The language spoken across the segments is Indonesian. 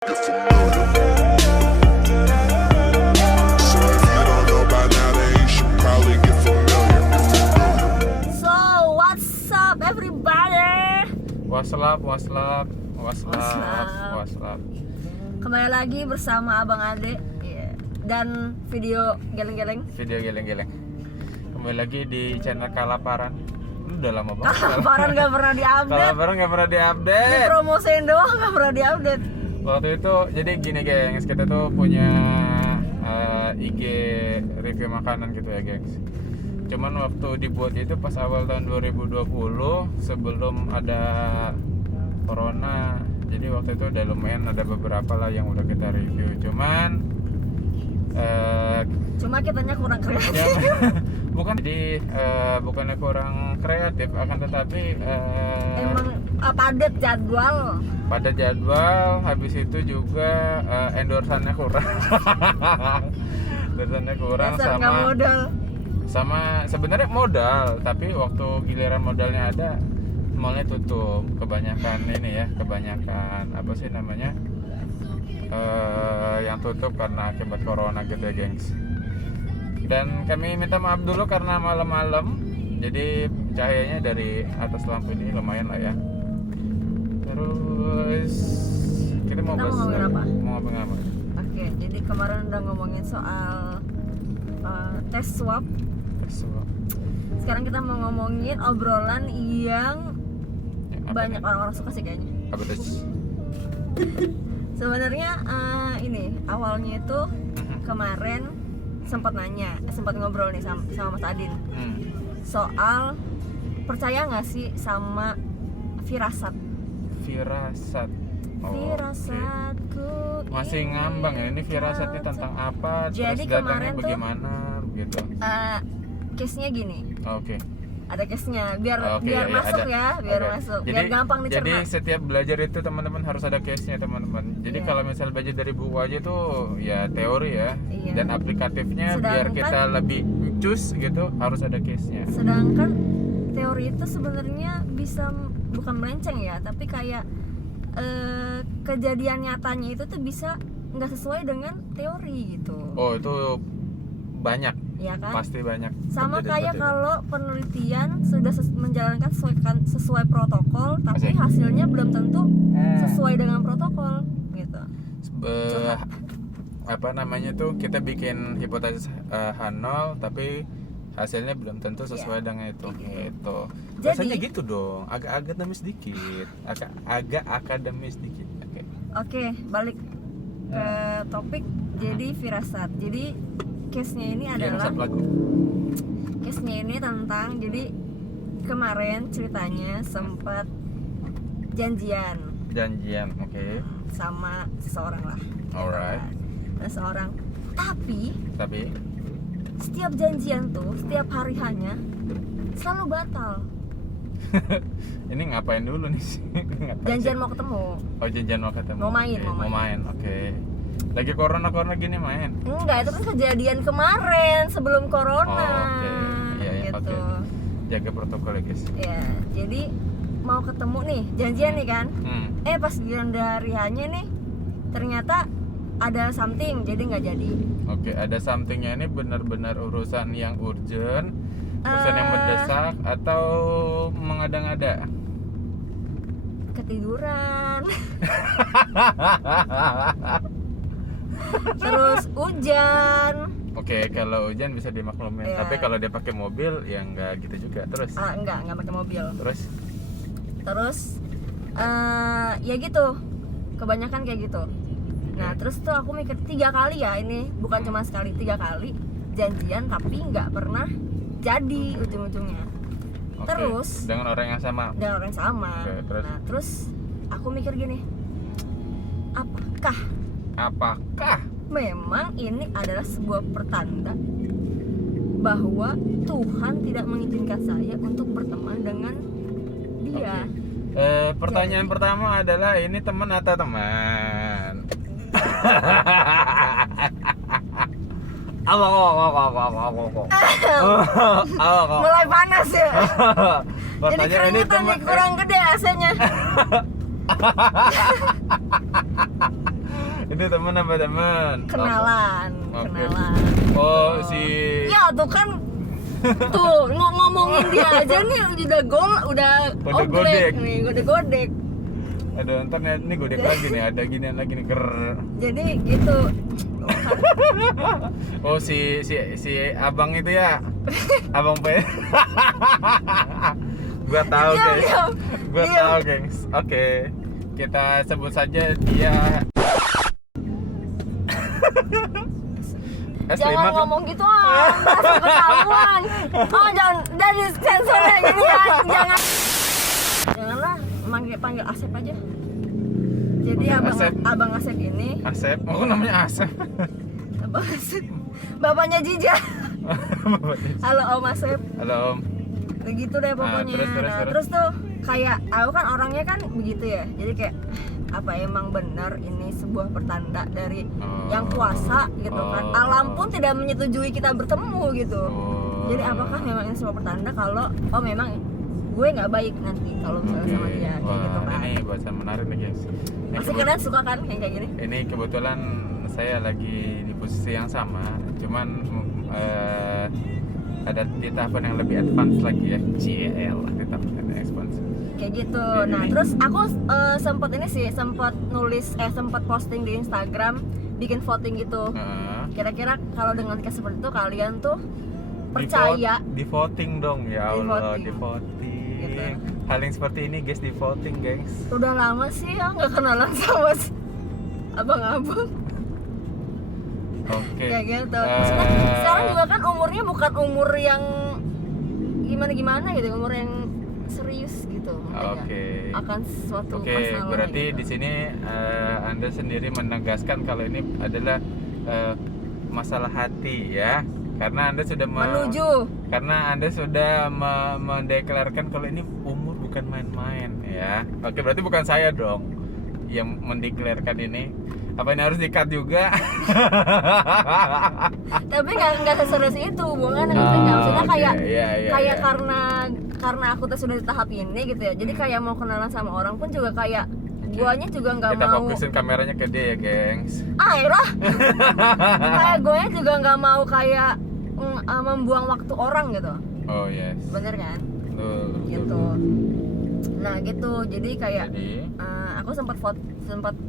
get familiar. So if you don't know by now, then you should probably get familiar. So, what's up everybody? What's up. Kembali lagi bersama Abang Ade dan video geleng-geleng. Kembali lagi di channel Kalaparan. Udah lama banget. Kalaparan gak pernah diupdate. Kalaparan nggak pernah diupdate. Dipromosiin doang gak pernah diupdate. Waktu itu jadi gini gengs, kita tuh punya IG review makanan gitu ya gengs. Cuman waktu dibuat itu pas awal tahun 2020 sebelum ada corona. Jadi waktu itu udah lumayan ada beberapa lah yang udah kita review. Cuma kitanya kurang kreatif. Bukannya kurang kreatif, akan tetapi Emang padat jadwal. pada jadwal, habis itu juga endorsannya kurang. Dasar nggak modal. sama sebenarnya modal, tapi waktu giliran modalnya ada, mallnya tutup. Kebanyakan apa sih namanya, yang tutup karena akibat corona gitu ya gengs. Dan kami minta maaf dulu karena malam-malam, jadi cahayanya dari atas lampu ini lumayan lah ya. Terus kita mau ngomongin apa? Mau apa? Oke, jadi kemarin udah ngomongin soal tes swab. Sekarang kita mau ngomongin obrolan yang banyak orang-orang suka sih kayaknya. Apa tuh? Sebenarnya ini awalnya itu kemarin sempat ngobrol nih sama Mas Adin soal percaya nggak sih sama firasat. Firasatku Masih ngambang ya, ini firasatnya tentang apa? Jadi terus datangnya kemarin tuh, bagaimana gitu. case-nya gini. Oke. Ada case-nya biar Iya, masuk ada. ya, biar Oke. masuk. Jadi, Biar gampang dicerna. Jadi setiap belajar itu teman-teman harus ada case-nya teman-teman. Jadi Iya. kalau misal belajar dari buku aja tuh ya teori ya. Iya. Dan aplikatifnya biar Sedangkan- kita lebih cus gitu harus ada case-nya. Sedangkan teori itu sebenarnya bisa bukan melenceng ya, tapi kayak kejadian nyatanya itu tuh bisa nggak sesuai dengan teori gitu. Oh, itu banyak. Ya kan? Pasti banyak. Sama terjadi kayak seperti itu. kalau penelitian sudah menjalankan sesuai protokol, tapi Asik. hasilnya belum tentu sesuai dengan protokol gitu. Apa namanya tuh, kita bikin hipotesis H0 tapi hasilnya belum tentu sesuai dengan itu. Gitu. Jadi- Rasanya gitu dong, agak akademis dikit. Agak akademis dikit. Oke. Oke, balik ke topik. Jadi firasat. Jadi case-nya ini adalah Satu lagu. case-nya ini tentang, jadi kemarin ceritanya sempat janjian Oke. sama seseorang lah. Alright. Nah, seseorang. Tapi Tapi setiap janjian tuh, setiap hari hanya selalu batal. ini ngapain dulu nih sih? Ngapain Janjian sih? mau ketemu. Oh, janjian mau ketemu. Mau main, Oke, mau main. Oke. Lagi corona gini main. Enggak, itu kan kejadian kemarin sebelum corona. Oh, oke. Iya, gitu. oke. Jaga protokol ya guys. Ya, jadi mau ketemu nih, janjian nih kan. Pas giliran dari hanya nih, ternyata ada something, jadi nggak jadi. Oke, ada somethingnya ini benar-benar urusan yang urgent, urusan yang mendesak atau mengada-ngada? Ketiduran. Terus hujan. Oke, kalau hujan bisa dimaklumin. Iya. Tapi kalau dia pakai mobil ya nggak gitu juga. Terus? Enggak pakai mobil. Terus? Ya gitu. Kebanyakan kayak gitu. Nah, terus tuh aku mikir 3 kali ya, ini bukan cuma sekali, 3 kali janjian tapi nggak pernah jadi ujung-ujungnya. Oke, Terus dengan orang yang sama. dan orang yang sama. Oke, terus? Nah, terus aku mikir gini, apakah memang ini adalah sebuah pertanda bahwa Tuhan tidak mengizinkan saya untuk berteman dengan dia? Pertanyaan pertama adalah, ini teman atau teman? Mulai panas ya. Jadi Pertanyaan ini keringetan nih, kurang gede AC-nya. Itu teman apa teman? Kenalan, Oke. kenalan. Oh, si Ya tuh kan tuh ngomongin dia aja nih udah Udah godek. nih, udah godek. ada ntar nih godek lagi nih, ada ginian lagi nih ger. Jadi gitu. Oh si abang itu ya, abang P. Gua tahu Diam, guys, diam, gua diam. tahu gengs. Oke, kita sebut saja dia. S5 Jangan kan? ngomong gitu langsung ketahuan. Oh jangan dari sensornya gitu ya, janganlah panggil Asep aja. Jadi Panggil Asep. abang Asep ini, Asep, oh namanya Asep. abang Asep, bapaknya Jija. Halo Om Asep. Halo Om. Begitu deh pokoknya. terus. Terus tuh kayak aku kan orangnya kan begitu ya. Jadi kayak apa emang benar ini sebuah pertanda dari yang kuasa gitu kan. Alam pun tidak menyetujui kita bertemu gitu. Jadi apakah memang ini sebuah pertanda kalau memang gue nggak baik nanti kalau misalnya sama dia kayak gitu Wah, kan. ini bahasan menarik nih guys. Ini Pasti kalian suka kan yang kayak gini? Ini kebetulan saya lagi di posisi yang sama, cuman ada di tahapan yang lebih advance lagi ya. CL di tahapan yang advance. Kayak gitu. Iya, Nah, ini. terus aku sempat nulis sempat posting di Instagram, bikin voting gitu. Kira-kira kalau dengan kayak seperti itu kalian tuh percaya di voting dong ya Allah, Di di voting. Gitu. Hal yang seperti ini guys, di voting gengs. udah lama sih ya nggak kenalan sama abang-abang Oke. kayak gitu. Maksudnya sekarang juga kan umurnya bukan umur yang gimana gitu, umur yang serius gitu. Makanya Oke. akan suatu Oke, masalah berarti gitu. di sini Anda sendiri menegaskan kalau ini adalah masalah hati ya, karena Anda sudah karena Anda sudah mendeklarkan kalau ini umur bukan main-main ya. Oke, berarti bukan saya dong yang mendeklarkan ini. Apa ini harus di-cut juga? Tapi nggak seserius itu hubungan maksudnya oke. kayak Iya, kayak iya. karena aku tuh sudah di tahap ini gitu ya. Jadi kayak mau kenalan sama orang pun juga kayak guanya juga nggak Kita mau fokusin kameranya ke dia ya, gengs. lah kayak guanya juga nggak mau kayak membuang waktu orang gitu, Oh yes. bener kan? Betul, betul. Gitu. Nah gitu, jadi kayak Jadi, aku sempat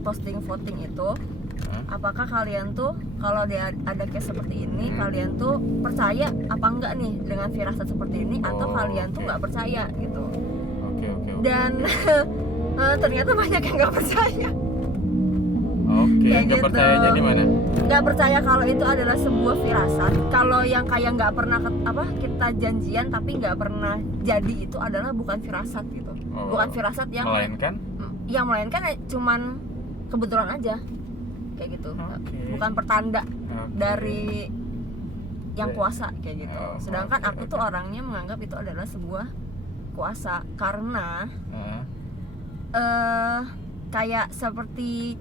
posting voting itu. Hah? Apakah kalian tuh kalau ada case seperti ini kalian tuh percaya apa enggak nih dengan firasat seperti ini, atau Oh, kalian tuh oke. nggak percaya gitu? Oke. Dan ternyata banyak yang nggak percaya. Oke, Kayak nggak gitu. percayanya di mana? Nggak percaya kalau itu adalah sebuah firasat. Kalau yang kayak nggak pernah kita janjian tapi nggak pernah jadi, itu adalah bukan firasat gitu. Oh, Bukan firasat yang melainkan? melainkan cuman kebetulan aja kayak gitu. Oke. Bukan pertanda Oke. dari yang kuasa kayak gitu. Oh, Sedangkan oke, aku tuh oke. orangnya menganggap itu adalah sebuah kuasa karena Heeh. kayak seperti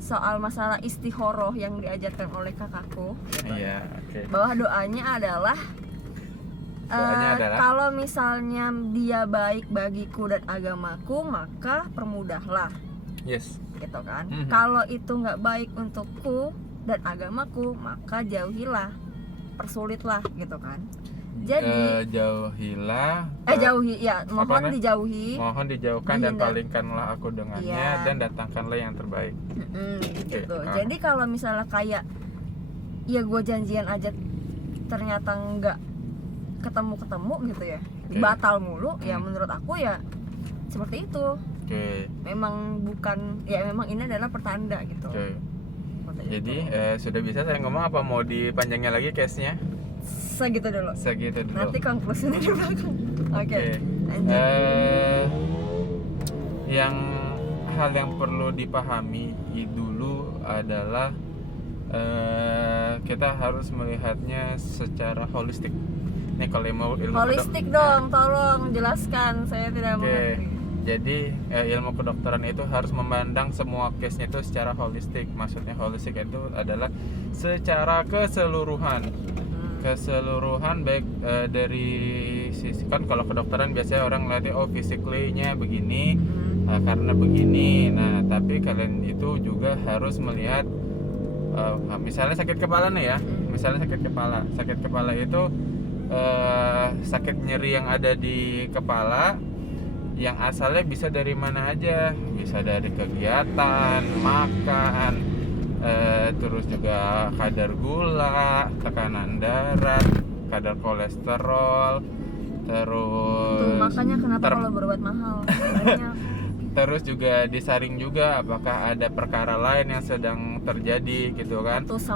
soal masalah istihoroh yang diajarkan oleh kakakku gitu. Iya, oke. Bahwa doanya adalah kalau misalnya dia baik bagiku dan agamaku, maka permudahlah Yes. gitu kan. Mhm. Kalau itu nggak baik untukku dan agamaku, maka jauhilah, persulitlah gitu kan. Jadi Jauhilah. jauhi ya, mohon namanya? dijauhi. Mohon dijauhkan dan Dihindar. palingkanlah aku dengannya, Iya. dan datangkanlah yang terbaik. Gitu. Oke. Jadi kalau misalnya kayak ya gue janjian aja ternyata nggak ketemu gitu ya, Oke. batal mulu, ya menurut aku ya seperti itu. Oke. Memang bukan, ya memang ini adalah pertanda gitu. Oke. Seperti Jadi itu. sudah bisa saya ngomong apa mau dipanjangnya lagi case-nya? Segitu dulu. Segitu dulu. Nanti konklusinya di belakang. Oke. Oke. Lanjut. Yang hal yang perlu dipahami dulu adalah kita harus melihatnya secara holistik. Nih kalau ilmu Holistik dong, tolong jelaskan. Saya tidak Oke. mengerti. Jadi ilmu kedokteran itu harus memandang semua case-nya itu secara holistik. Maksudnya holistik itu adalah secara keseluruhan. Keseluruhan baik dari sisi, kan kalau kedokteran biasanya orang ngeliatnya physically-nya begini, karena begini. Nah tapi kalian itu juga harus melihat misalnya sakit kepala nih ya, misalnya sakit kepala itu sakit nyeri yang ada di kepala yang asalnya bisa dari mana aja, bisa dari kegiatan makan, terus juga kadar gula, tekanan darah, kadar kolesterol, terus Tuh, makanya kenapa kalau berobat mahal banyak. terus juga disaring juga apakah ada perkara lain yang sedang terjadi gitu kan, putus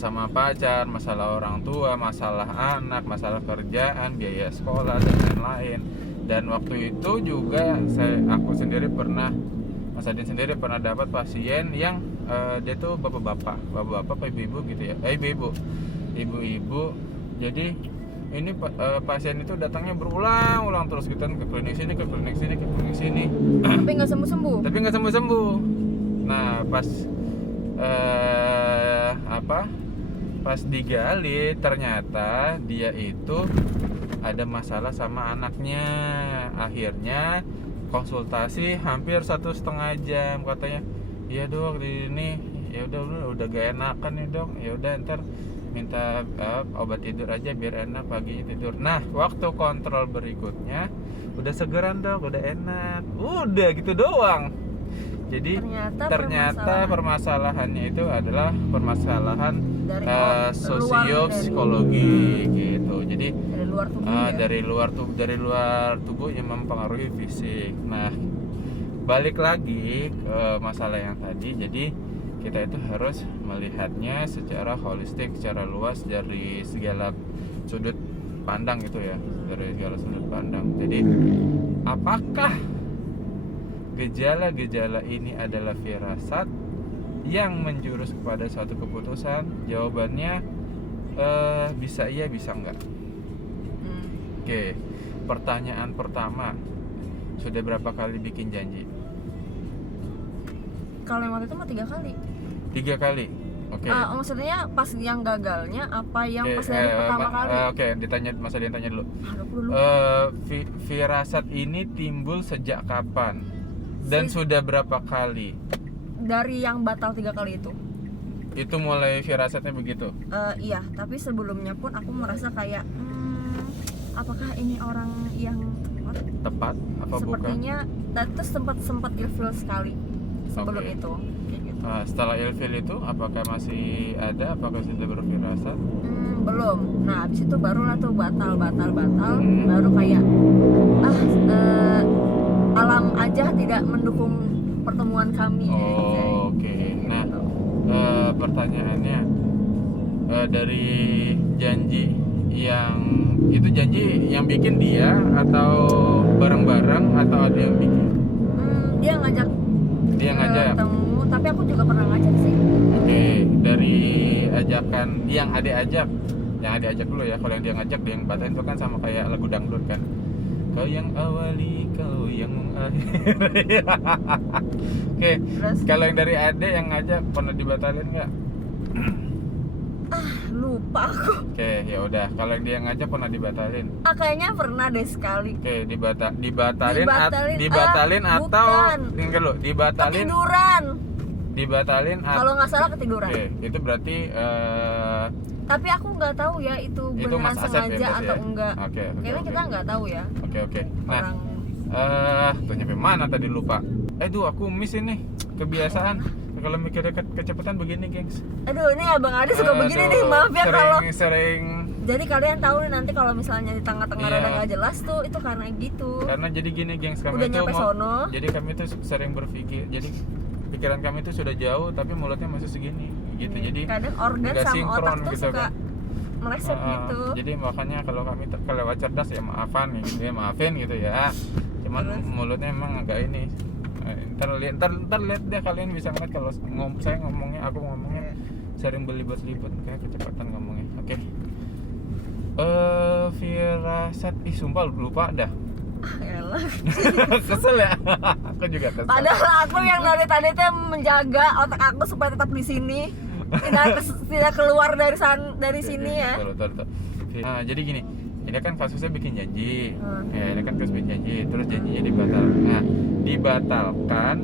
sama pacar, masalah orang tua, masalah anak, masalah kerjaan, biaya sekolah dan lain-lain. Dan waktu itu juga aku sendiri pernah, Mas Adin sendiri pernah dapat pasien yang dia tuh bapak-bapak apa ibu-ibu gitu ya, ibu-ibu. Jadi ini pasien itu datangnya berulang-ulang terus gitu kan, ke klinik sini, ke klinik sini. Tapi nggak sembuh-sembuh. Nah pas digali ternyata dia itu ada masalah sama anaknya. Akhirnya konsultasi hampir 1,5 jam, katanya iya dok ini ya udah gak enakan nih dok, ya udah ntar minta obat tidur aja biar enak paginya tidur. Nah waktu kontrol berikutnya udah segeran dok, udah enak, udah gitu doang. Jadi ternyata permasalahannya itu adalah permasalahan sosiopsikologi gitu. Jadi dari luar tubuh yang mempengaruhi fisik. Nah balik lagi ke masalah yang tadi, jadi kita itu harus melihatnya secara holistik, secara luas dari segala sudut pandang gitu ya, dari segala sudut pandang. Jadi apakah gejala-gejala ini adalah firasat yang menjurus kepada suatu keputusan? Jawabannya bisa iya, bisa enggak. Oke, pertanyaan pertama, sudah berapa kali bikin janji? Kalau yang waktu itu mah 3 kali. 3 kali. Oke. Maksudnya pas yang gagalnya apa yang pas dari pertama kali? Oke, ditanya Mas Adin, tanya dulu. Firasat ini timbul sejak kapan? Dan sudah berapa kali? Dari yang batal 3 kali itu. Itu mulai firasatnya begitu? Iya, tapi sebelumnya pun aku merasa kayak apakah ini orang yang tepat apa sepertinya bukan? Sepertinya sempat ilfil sekali sebelum itu kayak gitu. Setelah ilfil itu apakah masih ada, apakah sudah berfirasat? Belum. Nah habis itu barulah tuh batal baru kayak alam aja tidak mendukung pertemuan kami. Oke. Nah pertanyaannya dari janji yang bikin dia atau bareng-bareng atau ada yang bikin? Dia ngajak ketemu, tapi aku juga pernah ngajak sih. Oke, dari ajakan yang Ade ajak dulu ya. Kalau yang dia ngajak, dia yang batalin itu kan sama kayak lagu dangdut kan, kau yang awali, kau yang mengakhiri. Oke, kalau yang dari Ade yang ngajak pernah dibatalin nggak? Lupa aku. Oke, ya udah. Kalau yang dia ngajak pernah dibatalin? Kayaknya pernah deh sekali. Oke, dibatalin atau tinggal lo, dibatalin. Ketiduran. Dibatalin. Kalau nggak salah ketiduran. Oke, itu berarti. Tapi aku nggak tahu ya itu beneran sengaja ya, atau enggak. Kayaknya kita nggak tahu ya. Oke. Nah, tuh nyampe mana tadi lupa. Aku miss ini kebiasaan. Kalau mikirnya kecepatan begini, gengs. Aduh, ini Abang Ade suka begini nih, maaf ya kalau sering. Jadi kalian tahu nih nanti kalau misalnya di tengah-tengah rada nggak jelas tuh itu karena gitu. Karena jadi gini, gengs, kami udah itu nyampe sono. Jadi kami itu sering berpikir, jadi pikiran kami itu sudah jauh tapi mulutnya masih segini gitu. Jadi kadang organ sama otak tuh gitu, suka kan meleset gitu. Jadi makanya kalau kami kelewat cerdas ya maafin gitu ya. Cuman mulutnya emang agak ini. Ntar lihat deh, kalian bisa ngeliat kalau aku ngomongnya sering belibet-libet kayak kecepatan ngomongnya. Oke. Firasat, sumpah lupa dah. Elah. Kesel ya. Aku juga kesel. Padahal aku yang dari tadi tuh menjaga otak aku supaya tetap di sini. Tidak keluar dari sini ya. Betul. Nah, jadi gini. ini kan kasusnya bikin janji. Hmm. Ya, ini kan kasus bikin janji, terus janjinya dibatalkan. Nah, dibatalkan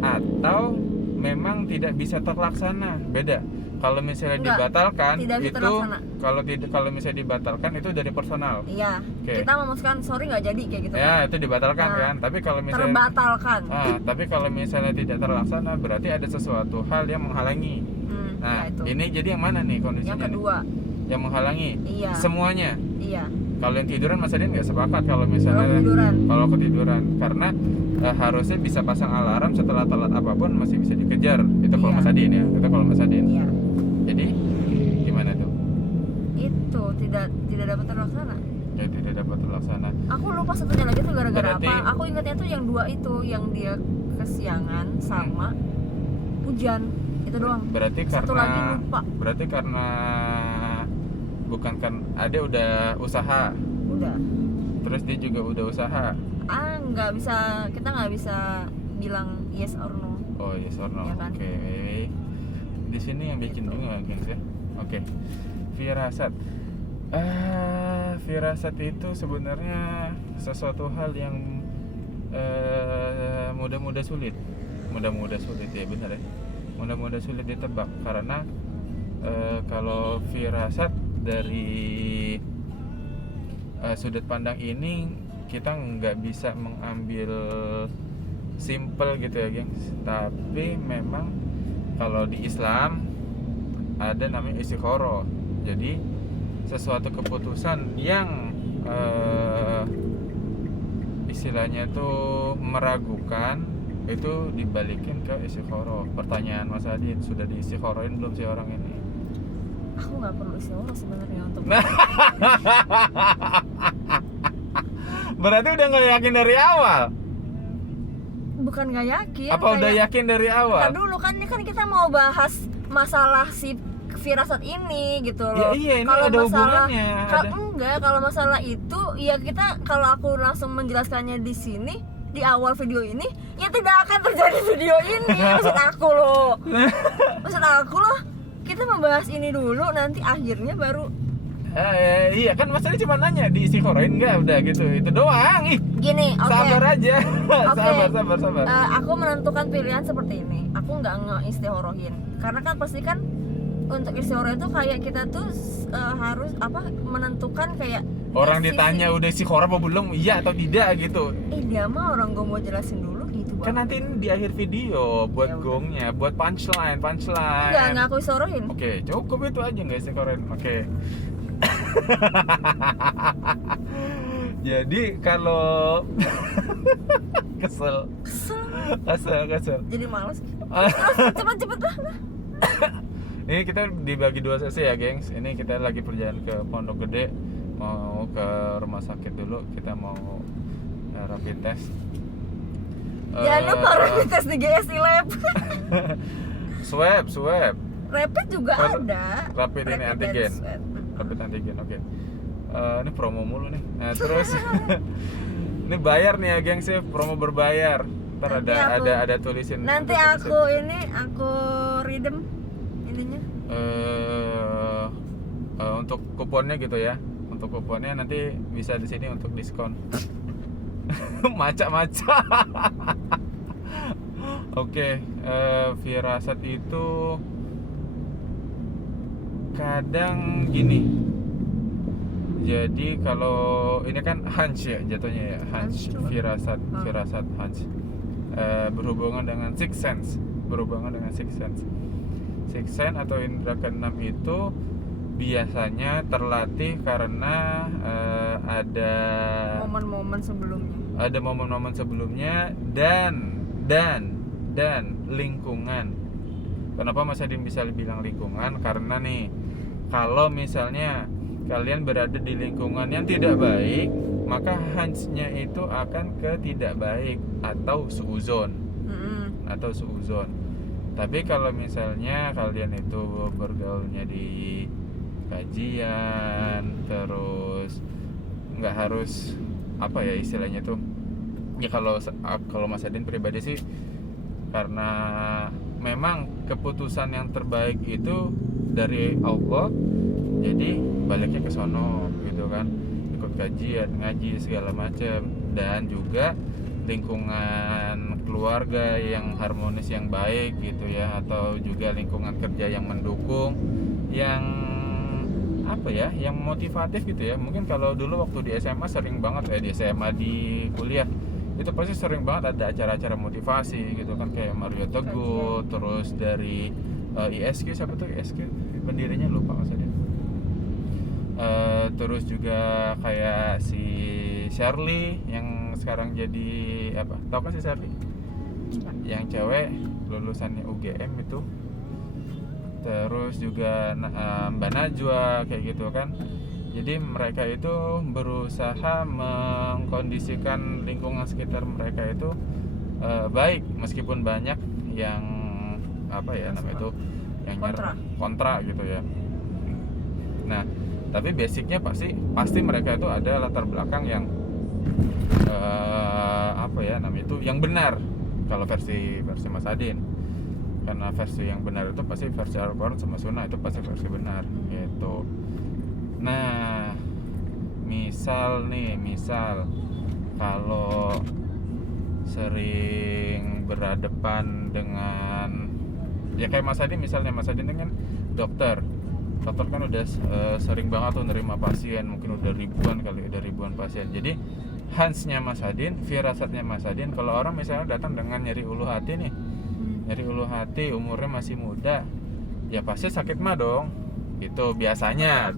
atau memang tidak bisa terlaksana, beda. Kalau misalnya Enggak, dibatalkan tidak bisa itu terlaksana. kalau misalnya dibatalkan itu dari personal. Iya. Oke. Kita memutuskan sorry nggak jadi kayak gitu. Ya, itu dibatalkan Nah, kan. Tapi kalau misalnya Terbatalkan. tapi kalau misalnya tidak terlaksana berarti ada sesuatu hal yang menghalangi. Nah, ya itu. ini jadi yang mana nih kondisinya? Yang kedua. nih? Yang menghalangi. Iya. Semuanya. Iya. Kalau yang tiduran Mas Adin nggak sepakat kalau Kalau misalnya tiduran. kalau ketiduran karena harusnya bisa pasang alarm setelah telat apapun masih bisa dikejar. Itu kalau Iya. Mas Adin ya. Itu kalau Mas Adin. Iya. Jadi gimana tuh? Itu tidak dapat terlaksana. Ya tidak dapat terlaksana. Aku lupa satunya lagi tuh gara-gara Berarti- apa. Aku ingatnya tuh yang dua itu, yang dia kesiangan sama hujan. Itu doang. Berarti Satu karena lagi lupa. berarti karena bukan kan ada udah usaha, Udah. terus dia juga udah usaha. Nggak bisa, kita nggak bisa bilang yes or no. Oh yes or no. Ya kan? Oke. Di sini yang bikin bingung gengs ya. Oke. Firasat. Firasat itu sebenarnya sesuatu hal yang mudah-mudah sulit. Mudah-mudah sulit ya, benar ya. Mudah-mudah sulit ditebak karena kalau firasat dari sudut pandang ini kita nggak bisa mengambil simple gitu ya gengs, tapi memang kalau di Islam ada namanya istikharah. Jadi sesuatu keputusan yang istilahnya tuh meragukan itu dibalikin ke istikharah. Pertanyaan Mas Adit, sudah diistikharahin belum sih orang ini? Aku nggak perlu istikharah sebenarnya untuk Berarti udah nggak yakin dari awal? bukan nggak yakin. Apa udah yakin dari awal? Ntar dulu kan ini kan kita mau bahas masalah si firasat ini gitu Ya loh. iya, ini Kalau ada masalah, hubungannya. Enggak, kalau masalah itu ya kita, kalau aku langsung menjelaskannya di sini di awal video ini ya tidak akan terjadi video ini. Maksud aku loh. Kita membahas ini dulu, nanti akhirnya baru Iya kan Mas Adit cuma nanya diistikharahin nggak, udah gitu, itu doang. Ih, gini. Oke. sabar aja. Oke. Sabar. Aku menentukan pilihan seperti ini. Aku nggak nge-istikharahin karena kan pasti kan untuk istikharah itu kayak kita tuh harus menentukan kayak Orang sisi- ditanya udah istikharah apa belum, iya atau tidak gitu. dia mah orang gue mau jelasin dulu gitu Kan Bang. nanti ini di akhir video buat Ya udah. gongnya, buat punchline. nggak aku istikharahin. Oke, cukup itu aja nggak istikharahin. Oke. Jadi kalau kesel. Jadi males. Cepet lah. Ini kita dibagi dua sesi ya, gengs. Ini kita lagi perjalanan ke Pondok Gede, mau ke rumah sakit dulu. Kita mau rapid test. Jangan lupa rapid test di GSI Lab. Swab. Rapid juga Oh, ada. rapid ini dan antigen. swab. Rapid antigen, oke. Ini promo mulu nih. Nah, terus ini bayar nih ya, gengs ya, promo berbayar. Ntar Nanti aku- ada tulisin. Nanti ada tulisin. aku redeem ininya. Untuk kuponnya gitu ya. Untuk kuponnya nanti bisa di sini untuk diskon. Maca. Oke, firasat itu kadang gini. Jadi kalau ini kan hunch ya jatuhnya ya, hunch, Hunch, coba. firasat hunch. Berhubungan dengan sixth sense. Sixth sense atau indera keenam itu biasanya terlatih karena ada Momen-momen sebelumnya. dan lingkungan. Kenapa Mas Adin bisa bilang lingkungan? Karena nih, kalau misalnya kalian berada di lingkungan yang tidak baik, maka hunch-nya itu akan ke tidak baik atau suuzon. Tapi kalau misalnya kalian itu bergaulnya di kajian, terus nggak harus apa ya istilahnya tuh ya, kalau Mas Adin pribadi sih karena memang keputusan yang terbaik itu dari Allah, jadi baliknya ke sono gitu kan. ikut kajian, ngaji segala macam, dan juga lingkungan keluarga yang harmonis, yang baik gitu ya, atau juga lingkungan kerja yang mendukung, yang apa ya, yang motivatif gitu ya. Mungkin kalau dulu waktu di SMA sering banget di SMA, di kuliah itu pasti sering banget ada acara-acara motivasi gitu kan, kayak Mario Teguh, terus dari ISQ, siapa tuh ISQ pendirinya, lupa maksudnya. Terus juga kayak si Shirley yang sekarang jadi apa, tau kan si Shirley? Yang cewek lulusannya UGM itu. Terus juga Mbak Najwa kayak gitu kan. Jadi mereka itu berusaha mengkondisikan lingkungan sekitar mereka itu baik, meskipun banyak yang apa ya namanya itu, yang kontra gitu ya. Nah, tapi basicnya pasti mereka itu ada latar belakang yang apa ya namanya itu, yang benar. Kalau versi Mas Adin, karena versi yang benar itu pasti versi Al-Quran sama Sunnah, itu pasti versi benar gitu. Nah, misal kalau sering berhadapan dengan ya kayak Mas Adin, misalnya Mas Adin kan dokter kan udah sering banget tuh nerima pasien, mungkin udah ribuan pasien. Jadi Hansnya Mas Adin, firasatnya Mas Adin, kalau orang misalnya datang dengan nyeri ulu hati nih, nyeri ulu hati, umurnya masih muda, ya pasti sakit mah dong. Itu biasanya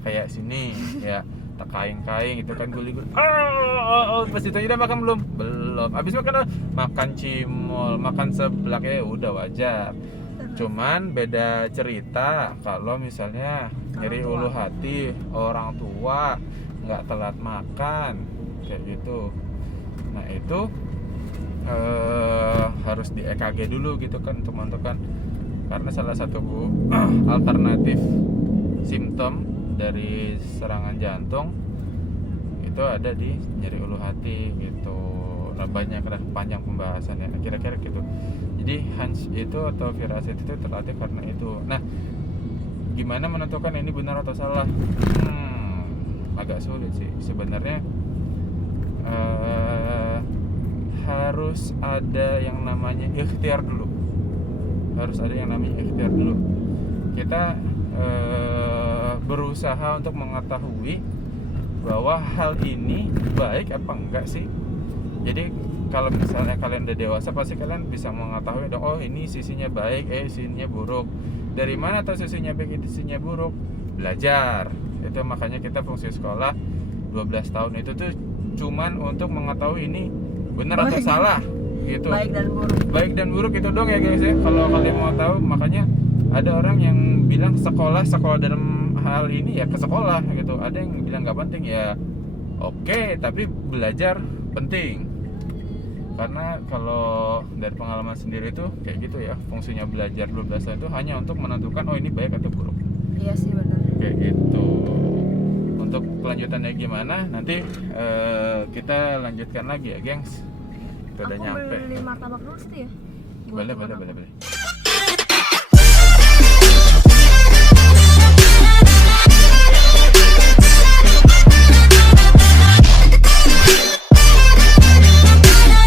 kayak sini ya, kain gitu kan, guli pas itu udah makan belum habis makan cimol, makan seblak, ya udah wajar. Cuman beda cerita kalau misalnya nyeri ulu hati, orang tua nggak telat makan kayak gitu. Nah itu harus di EKG dulu gitu kan untuk menentukan, karena salah satu alternatif simptom dari serangan jantung itu ada di nyeri ulu hati gitu. Nah banyak, panjang pembahasannya, kira-kira gitu. Jadi hunch itu atau firasat itu terlatih karena itu. Nah, gimana menentukan ini benar atau salah? Agak sulit sih sebenarnya. Harus ada yang namanya ikhtiar dulu. Kita berusaha untuk mengetahui bahwa hal ini baik apa enggak sih. Jadi kalau misalnya kalian udah dewasa, pasti kalian bisa mengetahui dong, oh ini sisinya baik, sisinya buruk. Dari mana tahu sisinya baik, sisinya buruk? Belajar. Itu makanya kita fungsi sekolah 12 tahun itu tuh cuman untuk mengetahui ini benar atau salah gitu. Baik dan buruk itu dong ya guys ya, kalau kalian mau tahu. Makanya ada orang yang bilang sekolah dalam hal ini ya ke sekolah gitu. Ada yang bilang nggak penting ya. Oke, tapi belajar penting. Karena kalau dari pengalaman sendiri tuh kayak gitu ya, fungsinya belajar 12 tahun itu hanya untuk menentukan oh ini baik atau buruk. Iya sih, benar. Kayak gitu. Untuk kelanjutannya gimana nanti kita lanjutkan lagi ya gengs. Kita udah nyampe. Aku beli martabak dulu sih ya. Boleh.